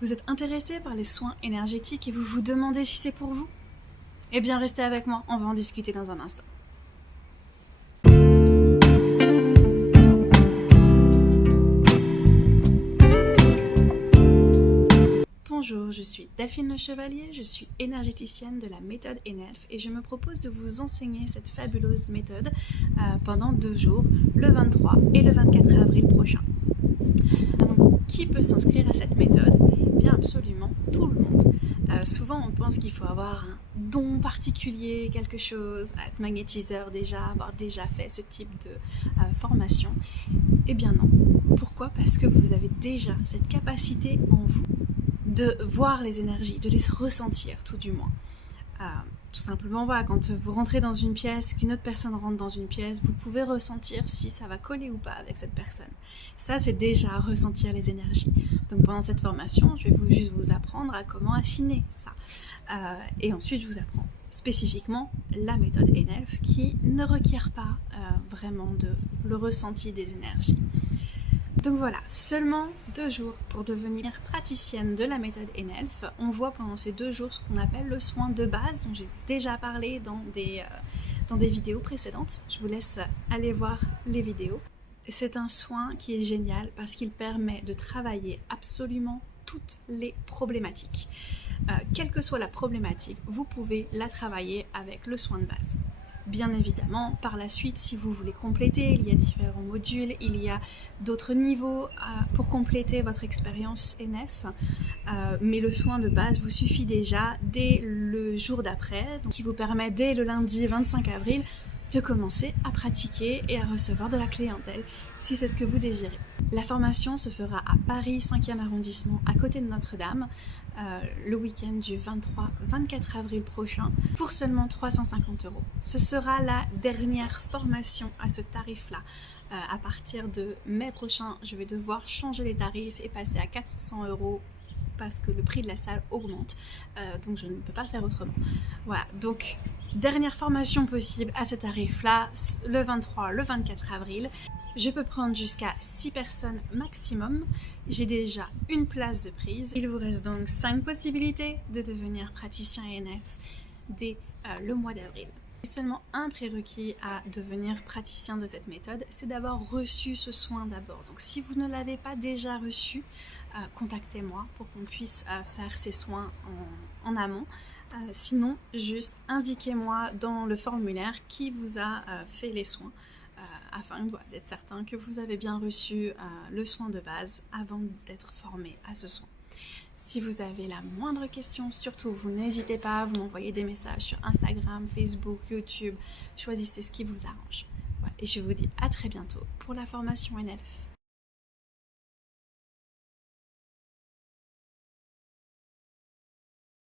Vous êtes intéressé par les soins énergétiques et vous vous demandez si c'est pour vous? Eh bien, restez avec moi, on va en discuter dans un instant. Bonjour, je suis Delphine Le Chevalier, je suis énergéticienne de la méthode ENELF et je me propose de vous enseigner cette fabuleuse méthode pendant 2 jours, le 23 et le 24 avril prochain. Donc, qui peut s'inscrire à cette méthode? Bien absolument tout le monde. Souvent on pense qu'il faut avoir un don particulier, quelque chose, être magnétiseur déjà, avoir déjà fait ce type de formation. Eh bien non. Pourquoi? Parce que vous avez déjà cette capacité en vous de voir les énergies, de les ressentir tout du moins. Tout simplement, voilà, quand vous rentrez dans une pièce, qu'une autre personne rentre dans une pièce, vous pouvez ressentir si ça va coller ou pas avec cette personne. Ça, c'est déjà ressentir les énergies. Donc pendant cette formation, je vais juste vous apprendre à comment affiner ça. Et ensuite, je vous apprends spécifiquement la méthode ENELF qui ne requiert pas vraiment le ressenti des énergies. Donc voilà, seulement 2 jours pour devenir praticienne de la méthode ENELF. On voit pendant ces 2 jours ce qu'on appelle le soin de base, dont j'ai déjà parlé dans des vidéos précédentes. Je vous laisse aller voir les vidéos. C'est un soin qui est génial parce qu'il permet de travailler absolument toutes les problématiques. Quelle que soit la problématique, vous pouvez la travailler avec le soin de base. Bien évidemment, par la suite, si vous voulez compléter, il y a différents modules, il y a d'autres niveaux pour compléter votre expérience ENELF, mais le soin de base vous suffit déjà dès le jour d'après, donc qui vous permet dès le lundi 25 avril de commencer à pratiquer et à recevoir de la clientèle si c'est ce que vous désirez. La formation se fera à Paris 5e arrondissement à côté de Notre-Dame le week-end du 23-24 avril prochain pour seulement 350 €. Ce sera la dernière formation à ce tarif-là. À partir de mai prochain, je vais devoir changer les tarifs et passer à 400 € parce que le prix de la salle augmente, donc je ne peux pas le faire autrement. Voilà, donc dernière formation possible à ce tarif-là, le 23, le 24 avril. Je peux prendre jusqu'à 6 personnes maximum. J'ai déjà une place de prise. Il vous reste donc 5 possibilités de devenir praticien ENELF dès le mois d'avril. Seulement un prérequis à devenir praticien de cette méthode, c'est d'avoir reçu ce soin d'abord. Donc si vous ne l'avez pas déjà reçu, contactez-moi pour qu'on puisse faire ces soins en amont. Sinon, juste indiquez-moi dans le formulaire qui vous a fait les soins, afin d'être certain que vous avez bien reçu le soin de base avant d'être formé à ce soin. Si vous avez la moindre question, surtout, vous n'hésitez pas à vous m'envoyer des messages sur Instagram, Facebook, YouTube. Choisissez ce qui vous arrange. Voilà. Et je vous dis à très bientôt pour la formation ENELF.